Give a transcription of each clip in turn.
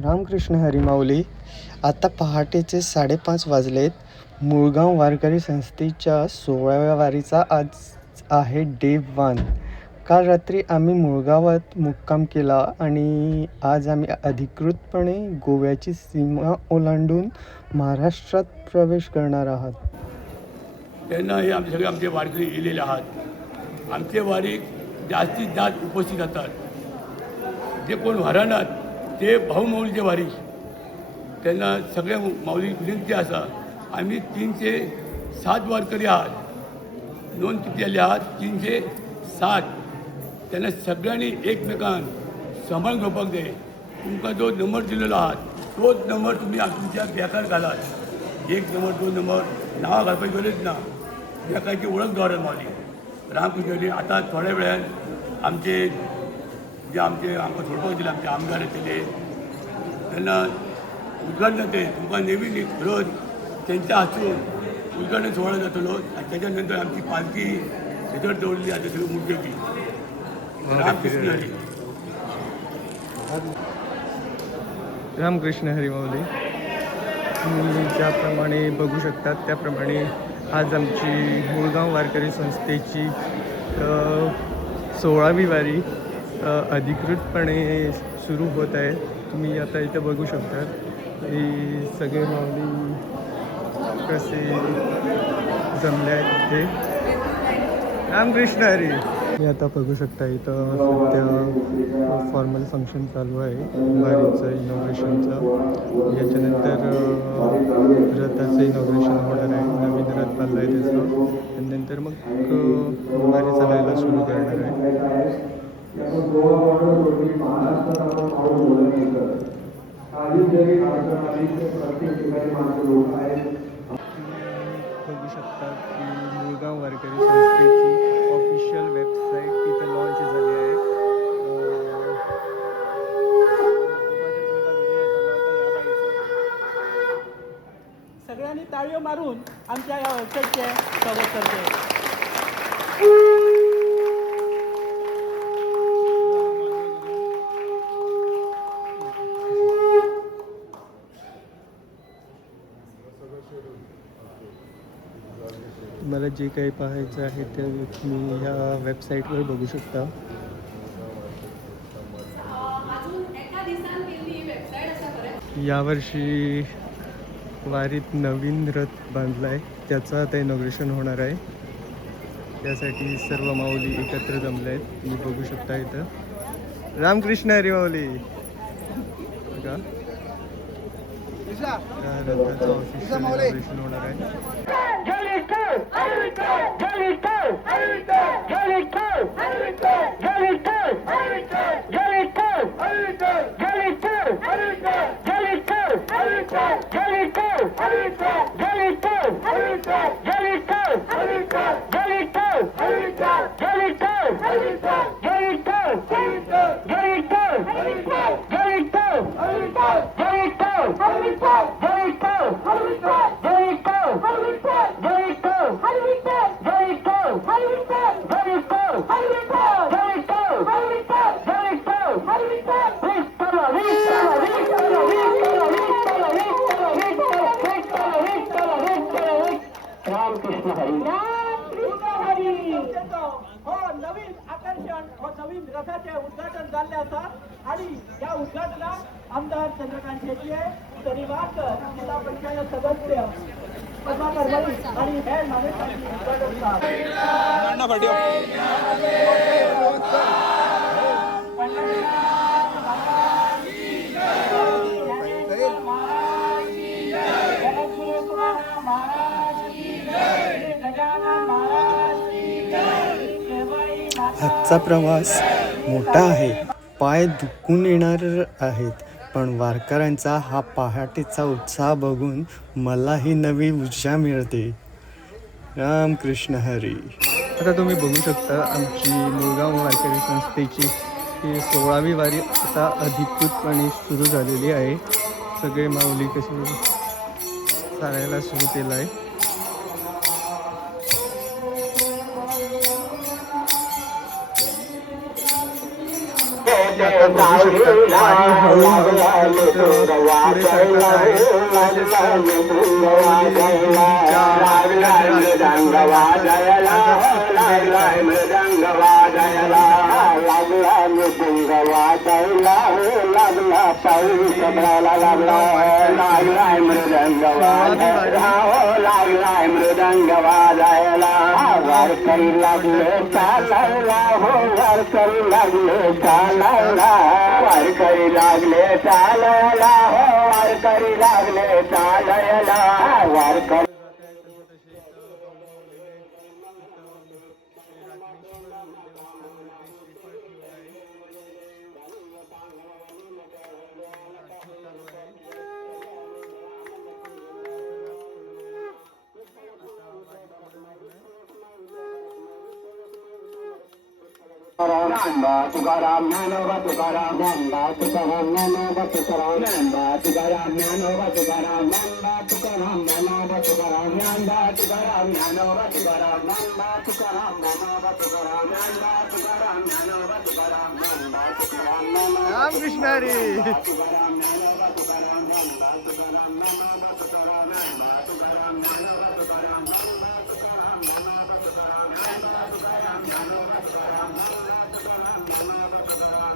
रामकृष्ण हरी माऊली. आता पहाटेचे 5:30 वाजलेत. मुळगाव वारकरी संस्थेच्या 16व्या वारीचा आज आहे डे 1. काल रात्री आम्ही मुळगावात मुक्काम केला आणि आज आम्ही अधिकृतपणे गोव्याची सीमा ओलांडून महाराष्ट्रात प्रवेश करणार आहात. त्यांना हे आमचे सगळे आमचे वारकरी येलेले आहात. आमचे वारीक जास्तीत जास्त उपस्थित असतात. जे कोण वारानात ते भाऊ माऊलीचे वारीक. त्यांना सगळ्या माऊली विनंती असा, आम्ही 307 वारकरी आहात. नोंद किती आली आहात? 307. त्यांना सगळ्यांनी एकमेकांक सांभाळून घेवपाक जाय. तुमकां जो नंबर दिलेलो आहात तोच नंबर तुम्ही तुमच्या बॅकार घालात. 1 नंबर 2 नंबर नांवां घालपाची गरज ना. बॅकाची ओळख दवरात माऊली. रामकृष्ण आता थोड्या वेळान आमचे आमकां सोडपाक दिले आमचे आमदार येतले तेन्ना उद्घाटन जाते. तुमकां नेवी खरोच तेंच्या हातून उद्घाटन सोहळा जातलो आनी तेच्या नंतर आमची पालखी भितर दवरली आतां सगळी मुड्डेची. रामकृष्ण हरी. रामकृष्ण हरी माऊली. तुम्ही ज्याप्रमाणे बघू शकतात त्याप्रमाणे आज आमची मुळगाव वारकरी संस्थेची 16वी वारी अधिकृतपणे सुरू होत आहे. तुम्ही आता इथे बघू शकता की सगळे माऊली कसे जमले आहेत ते. रामकृष्ण हरी. मी आता बघू शकता इथं सध्या फॉर्मल फंक्शन चालू आहे वारीचं इनॉग्रेशनचं. याच्यानंतर रथाचं इनॉग्रेशन होणार आहे. नवीन रथ चाललं आहे त्याचं. त्यानंतर मग वारी चालायला सुरू करणार आहे. बघू शकता की मुळगाव वारकरी संस्थेची ऑफिशियल वेबसाईट तिथे लॉन्च झाली आहे. सगळ्यांनी ताळ्यो मारून आमच्या या वेबसाईटचे स्वागत करते. तुम्हाला जे काही पाहायचं आहे ते तुम्ही ह्या वेबसाईटवर बघू शकता. यावर्षी वारीत नवीन रथ बांधला आहे, त्याचं आता इनॉग्रेशन होणार आहे. त्यासाठी सर्व माऊली एकत्र जमले आहेत. तुम्ही बघू शकता इथं. रामकृष्ण हरी माऊली. बघा रथाचं ऑफिशियल इनॉग्रेशन होणार आहे. नवीन आकर्षण नवीन रथाचे उद्घाटन झाले असा आणि या उद्घाटनात आमदार चंद्रकांत शेट्टे, परिवारकर, जिल्हा पंचायत सदस्य पद्माकर मळी आणि हेर नागरिकांनी उद्घाटन आजचा प्रवास मोठा आहे. पाय दुखून येणार आहेत, पण वारकऱ्यांचा हा पहाटेचा उत्साह बघून मलाही नवी ऊर्जा मिळते. रामकृष्ण हरी. आता तुम्ही बघू शकता आमची मुळगाव वारकरी संस्थेची ही 16वी वारी आता अधिकृतपणे सुरू झालेली आहे. सगळे माऊली कसे चालायला सुरू केलं आहे. आता बघू शकता पाणी हळूहळू पुढे सरकत आहे. तसेच माऊली दिंडीच्या गजरात पुढे जातात. मृदंग वाजायला वारकरी लागले चालायला हो वारकरी लागले चालायला वारकरी लागले चालायला हो वारकरी लागले चालायला वारकरी ज्ञानबा तुकाराम ज्ञानोबा तुकाराम ज्ञानबा तुकाराम ज्ञानोबा तुकाराम ज्ञानबा तुकाराम ज्ञानोबा तुकाराम ज्ञानबा तुकाराम ज्ञानोबा तुकाराम ज्ञानबा तुकाराम ज्ञानोबा तुकाराम ज्ञानबा तुकाराम ज्ञानोबा तुकाराम ज्ञानबा तुकाराम ज्ञानोबा तुकाराम ज्ञानबा तुकाराम रामकृष्ण हरी. तुकाराम ज्ञानोबा तुकाराम ज्ञानबा तुकाराम ज्ञानोबा तुकाराम ज्ञानबा तुकाराम ज्ञानोबा तुकाराम ज्ञानबा तुकाराम ज्ञानोबा तुकाराम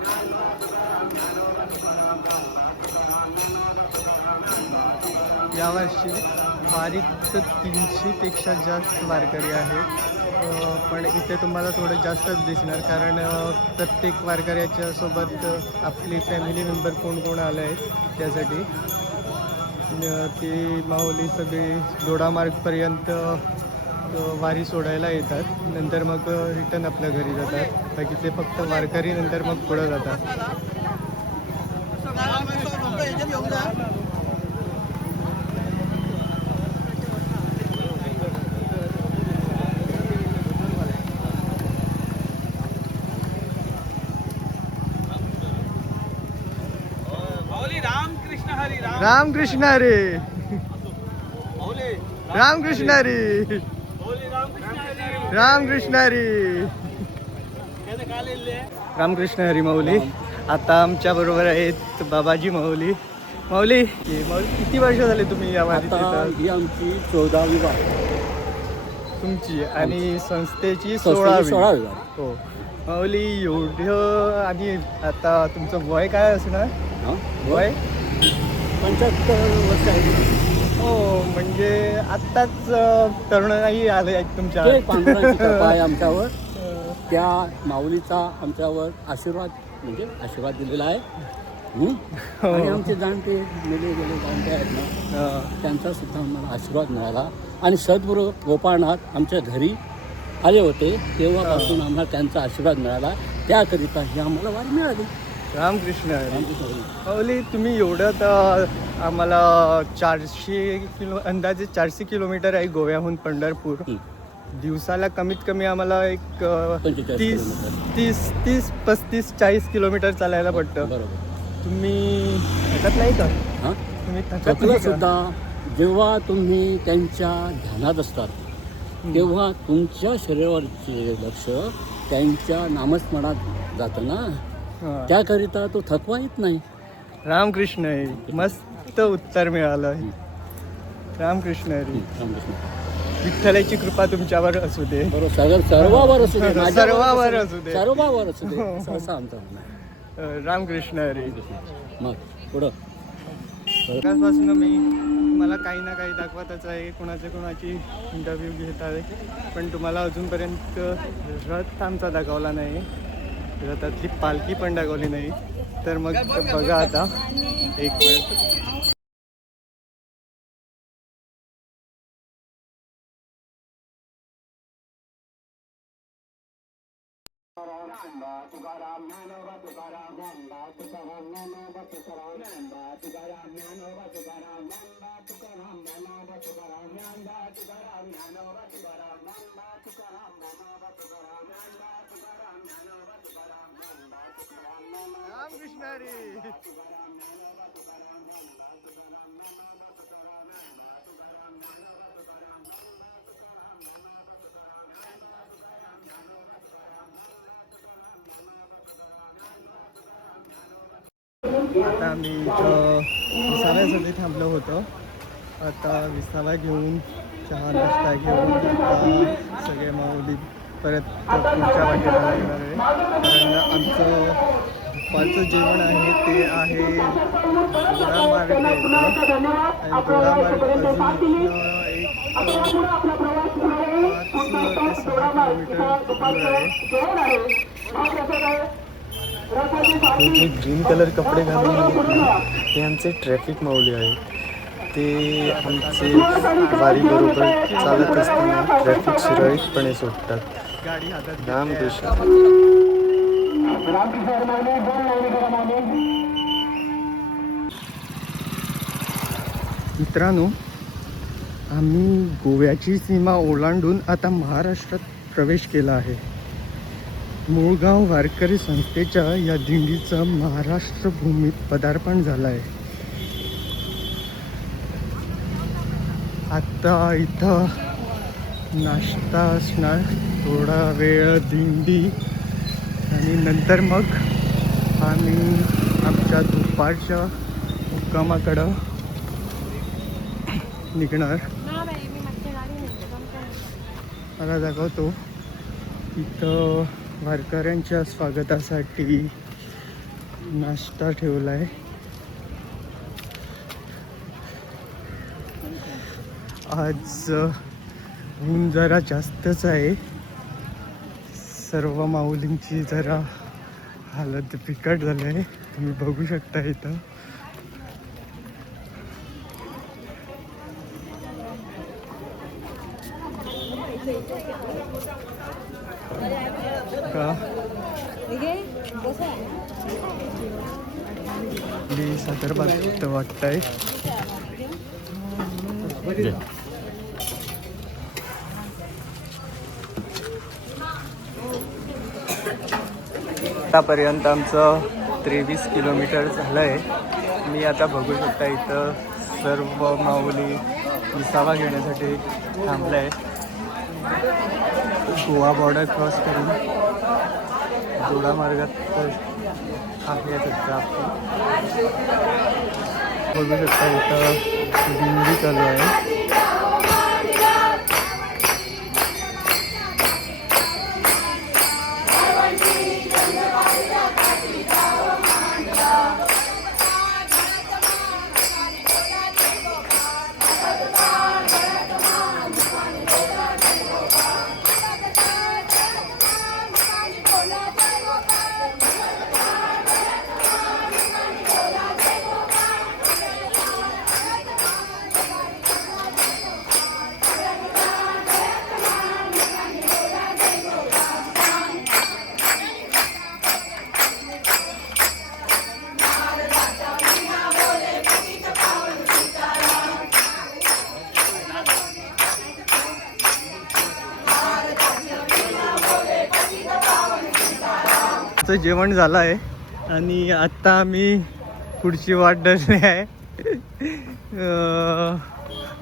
ज्ञानबा तुकाराम ज्ञानोबा तुकाराम यावर्षी वारीत 300पेक्षा जास्त वारकरी आहेत. पण इथे तुम्हाला थोडं जास्तच दिसणार, कारण प्रत्येक वारकऱ्याच्या सोबत आपली फॅमिली मेंबर कोण कोण आले आहेत त्यासाठी. ती माऊली सगळी दोडामार्गपर्यंत वारी सोडायला येतात, नंतर मग रिटर्न आपल्या घरी जातात. बाकीचे फक्त वारकरी नंतर मग पुढं जातात. रामकृष्ण हरी. रामकृष्ण हरी. रामकृष्ण हरी. रामकृष्ण हरी माऊली. आता आमच्या बरोबर आहेत बाबाजी माऊली. माऊली किती वर्ष झाले तुम्ही या वारीत येतात? ही आमची 14वी वार तुमची आणि संस्थेची 16वी 16वी. वार. हो माऊली, एवढं आणि आता तुमचं वय काय असणार? वय 75 वर्ष आहे. हो, म्हणजे आत्ताच तरुणाई आले आहेत तुमच्या. ते पांडुरंगाची कृपा आहे आमच्यावर. त्या माऊलीचा आमच्यावर आशीर्वाद म्हणजे आशीर्वाद दिलेला आहे. आणि आमचे जाणते मेले गेले जाणते आहेत ना, त्यांचा सुद्धा आम्हाला आशीर्वाद मिळाला. आणि सद्गुरू गोपाळनाथ आमच्या घरी आले होते, तेव्हापासून आम्हाला त्यांचा आशीर्वाद मिळाला. त्याकरिता ही आम्हाला वारी मिळाली. रामकृष्ण हरी. रामकृष्ण हरी. माऊली, तुम्ही एवढं तर आम्हाला 400 अंदाजे 400 किलोमीटर आहे गोव्याहून पंढरपूर. दिवसाला कमीत कमी आम्हाला एक 45 30-35-40 किलोमीटर चालायला पडतं. बरोबर. तुम्ही थकत नाही का? हां, तुम्ही थकत थकलं नाही का? सुद्धा जेव्हा तुम्ही त्यांच्या ध्यानात असतात तेव्हा तुमच्या शरीरावरचे लक्ष त्यांच्या नामस्मरणात जातं ना, हां. त्याकरिता तो थकवा येत नाही. रामकृष्ण हरी. मस्त उत्तर मिळालं. रामकृष्ण हरी. रामकृष्ण. विठ्ठलाची कृपा तुमच्यावर असू दे. बरोबर. सर्वावर असू दे, माझ्यावर सर्वावर असू दे. सर्वावर असू दे, असं आमचं म्हणणं आहे. रामकृष्ण हरी. मग पुढं आजपासून मी मला काही ना काही दाखवतच आहे, कोणाची इंटरव्ह्यू घेत आहे, पण तुम्हाला अजूनपर्यंत रथ आमचा दाखवला नाही, रथातली पालखी पण दाखवली नाही. तर मग बघा आता, एक मिनिट. तुकाराम ज्ञानोबा तुकाराम ज्ञानबा तुकाराम ज्ञानोबा तुकाराम ज्ञानबा तुकाराम ज्ञानोबा तुकाराम ज्ञानबा तुकाराम ज्ञानोबा तुकाराम ज्ञानबा तुकाराम ज्ञानोबा तुकाराम ज्ञानबा तुकाराम ज्ञानोबा तुकाराम ज्ञानबा तुकाराम ज्ञानोबा तुकाराम ज्ञानबा तुकाराम रामकृष्ण हरी. आता आम्ही इथं विसाव्यासाठी थांबलो होतो. आता विसावा घेऊन चहा नाश्ता घेऊन आता सगळे माऊली परत पुढच्या वाटेला लागणार आहे. कारण आमचं दुपारचं जेवण आहे ते आहे गोडा मार्ग येतं आणि गोडा मार्ग अजून इथनं एक 5 ते 6 किलोमीटर दूर आहे. हे जे ग्रीन कलर कपडे घालून आहेत ना ते आमचे ट्रॅफिक माऊली आहेत. ते आमचे वारीबरोबर चालत असताना ट्रॅफिक सुरळीतपणे सोडतात. रामकृष्ण. मित्रांनो, आम्ही गोव्याची सीमा ओलांडून आता महाराष्ट्रात प्रवेश केला आहे. मूळगाव वारकरी संस्थेच्या या दिंडीचं महाराष्ट्र भूमीत पदार्पण झालं आहे. आता इथं नाश्ता असणार, थोडा वेळ दिंडी आणि नंतर मग आम्ही आमच्या दुपारच्या मुक्कामाकडं निघणार. मला दाखवतो इथं वारकऱ्यांच्या स्वागतासाठी नाश्ता ठेवला आहे. आज ऊन जरा जास्तच आहे. सर्व माऊलींची जरा हालत बिकट झाली आहे. तुम्ही बघू शकता इथं. का साखरभात वाटतंय. आतापर्यंत आमचं 23 किलोमीटर झालं आहे. मी आता बघू शकता इथं सर्व माऊली विसावा घेण्यासाठी थांबलं आहे. गोवा बॉर्डर क्रॉस करून जोडा मार्गात आहे सध्या आपण बघू शकता इथं दिंडी चालू आहे. जेवण झालं आहे आणि आता आम्ही पुढची वाट धरली आहे.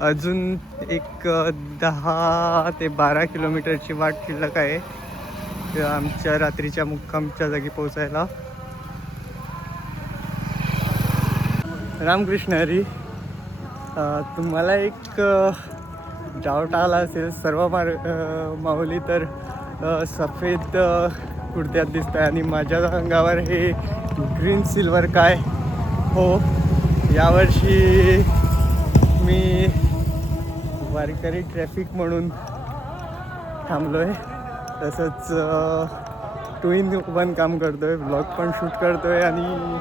अजून एक 10 ते 12 किलोमीटरची वाट शिल्लक आहे आमच्या रात्रीच्या मुक्कामच्या जागी पोहोचायला. रामकृष्ण हरी. तुम्हाला एक डाऊट आला असेल, सर्व माऊली तर सफेद कुर्त्यात दिसत आहे आणि माझ्या अंगावर हे ग्रीन सिल्वर काय. हो, यावर्षी मी वारकरी ट्रॅफिक म्हणून थांबलो आहे. तसंच 2-in-1 काम करतो आहे. ब्लॉग पण शूट करतो आहे आणि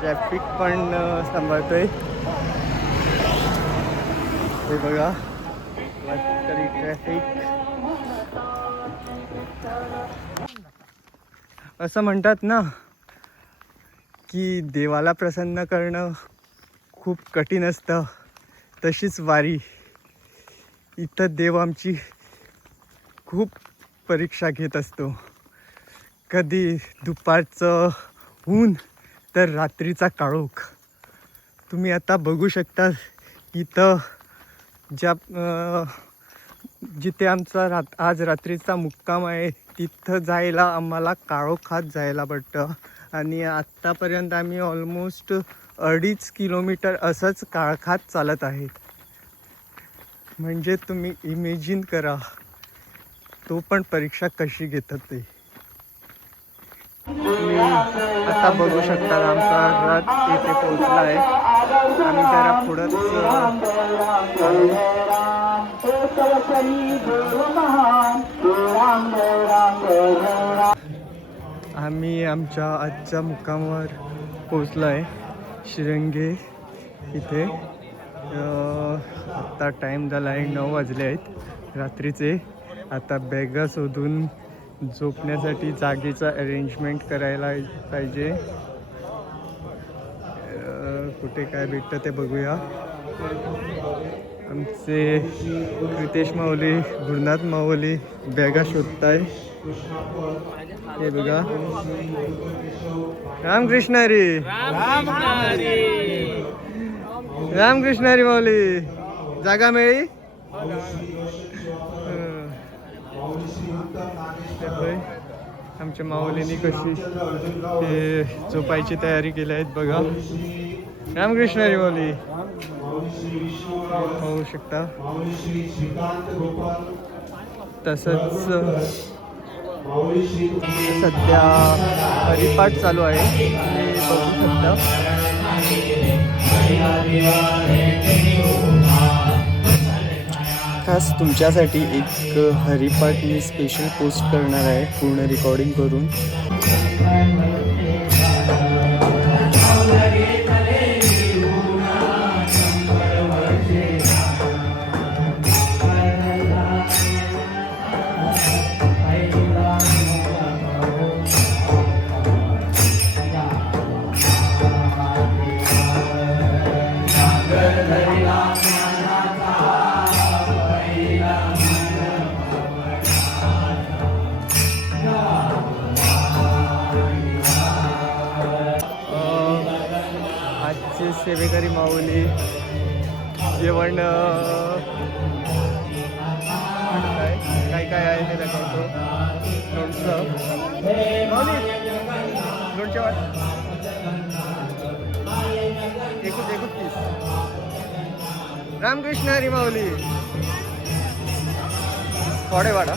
ट्रॅफिक पण सांभाळतो आहे. हे बघा वारकरी ट्रॅफिक. असं म्हणतात ना की देवाला प्रसन्न करणं खूप कठीण असतं, तशीच वारी. इथं देव आमची खूप परीक्षा घेत असतो. कधी दुपारचं ऊन तर रात्रीचा काळोख. तुम्ही आता बघू शकता इथं जिथे आमचा आज रात्रीचा मुक्काम आहे तिथं जायला आम्हाला काळोखात जायला पडतं आणि आत्तापर्यंत आम्ही ऑलमोस्ट 2.5 किलोमीटर असंच काळखात चालत आहेत. म्हणजे तुम्ही इमेजिन करा तो पण परीक्षा कशी घेतात ते. तुम्ही आता बघू शकता आमचा रथ इथे पोहोचला आहे. आम्ही जरा पुढंच आम्ही आमच्या आजच्या मुक्कामावर पोचलो आहे श्रीरंगे इथे. आत्ता टाईम झाला आहे 9 वाजले आहेत रात्रीचे. आता बॅगा शोधून झोपण्यासाठी जागेचं अरेंजमेंट करायला पाहिजे. कुठे काय भेटतं ते बघूया. आमचे कृतेश माऊली, गुरुनाथ माऊली बॅगा शोधताय. हे बघा. रामकृष्ण हरी. रामकृष्ण हरी माऊली. जागा मिळी. आमच्या माऊलींनी कशी ते झोपायची तयारी केली आहेत बघा. रामकृष्ण हरी माऊली पाहू शकता. तसंच सध्या हरिपाठ चालू आहे बघू शकता. खास तुमच्यासाठी एक हरिपाठ मी स्पेशल पोस्ट करणार आहे पूर्ण रेकॉर्डिंग करून. आजचे सेवेकरी माऊली जेवण काय काय आहे ते दाखवतो. लोणचं माऊली, लोणच्या वाट एकूच पीस. रामकृष्ण हरी माऊली. थोडे वाडा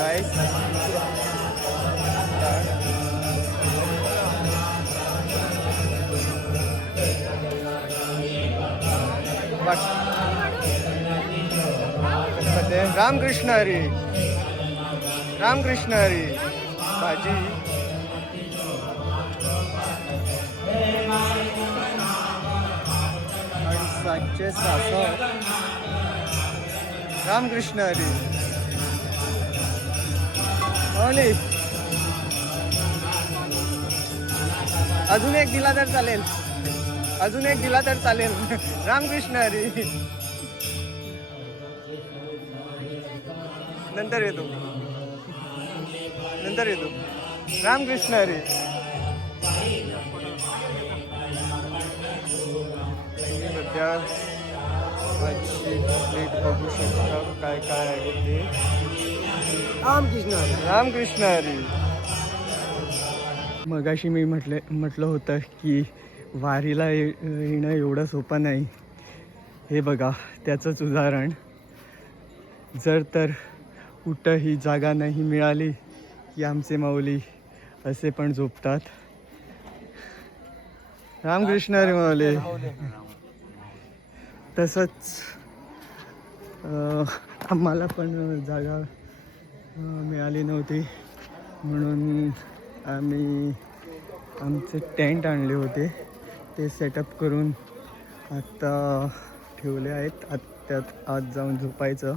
राईस. रामकृष्ण हरी. रामकृष्ण हरी. भाजी आणि 766. रामकृष्ण हरी. माऊली अजून एक दिला तर चालेल. अजून एक दिला तर चालेल. रामकृष्ण हरी. नंतर येतो. रामकृष्ण हरी. सध्या माझी प्लेट बघू शकता काय काय आहे ते. रामकृष्ण हरी. मगाशी मी म्हटलं होतं की वारीला येणं एवढं सोपं नाही. हे बघा त्याचंच उदाहरण. जर तर कुठं ही जागा नाही मिळाली की आमचे माऊली असे पण झोपतात. रामकृष्ण हरी माऊली. तसंच आम्हाला पण जागा मिळाली नव्हती म्हणून आम्ही आमचे टेंट आणले होते. ते सेटअप करून आत्ता ठेवले आहेत. त्यात आत जाऊन झोपायचं.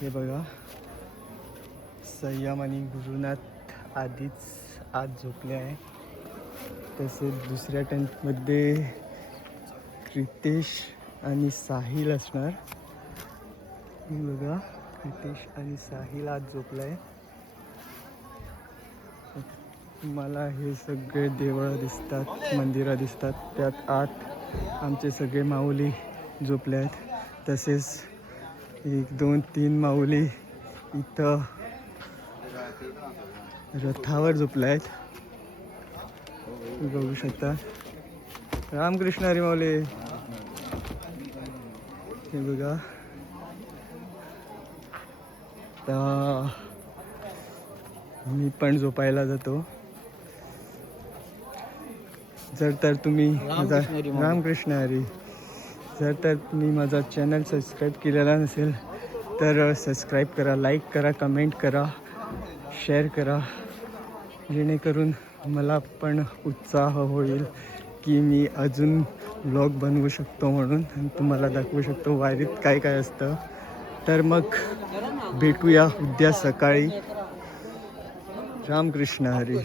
हे बघा संयम आणि गुरुनाथ आधीच आत झोपले आहे. तसेच दुसऱ्या टेंटमध्ये कृतेश आणि साहिल असणार. हे बघा कृतेश आणि साहिल आत झोपलं आहे. मला हे सगळे देवळं दिसतात, मंदिरं दिसतात. त्यात आत आमचे सगळे माऊली झोपले आहेत. तसेच 1 2 3 माऊली इथं रथावर झोपले आहेत. तुम्ही बघू शकता. रामकृष्ण हरी माऊली. हे बघा आता मी पण झोपायला जातो. जर तर तुम्ही माझा रामकृष्ण हरी जर तर तुम्ही माझा चॅनल सबस्क्राईब केलेला नसेल तर सबस्क्राईब करा, लाईक करा, कमेंट करा, शेअर करा, जेणेकरून मला पण उत्साह होईल की मी अजून व्लॉग बनवू शकतो म्हणून आणि तुम्हाला दाखवू शकतो वारीत काय काय असतं. तर मग भेटूया उद्या सकाळी. रामकृष्ण हरी.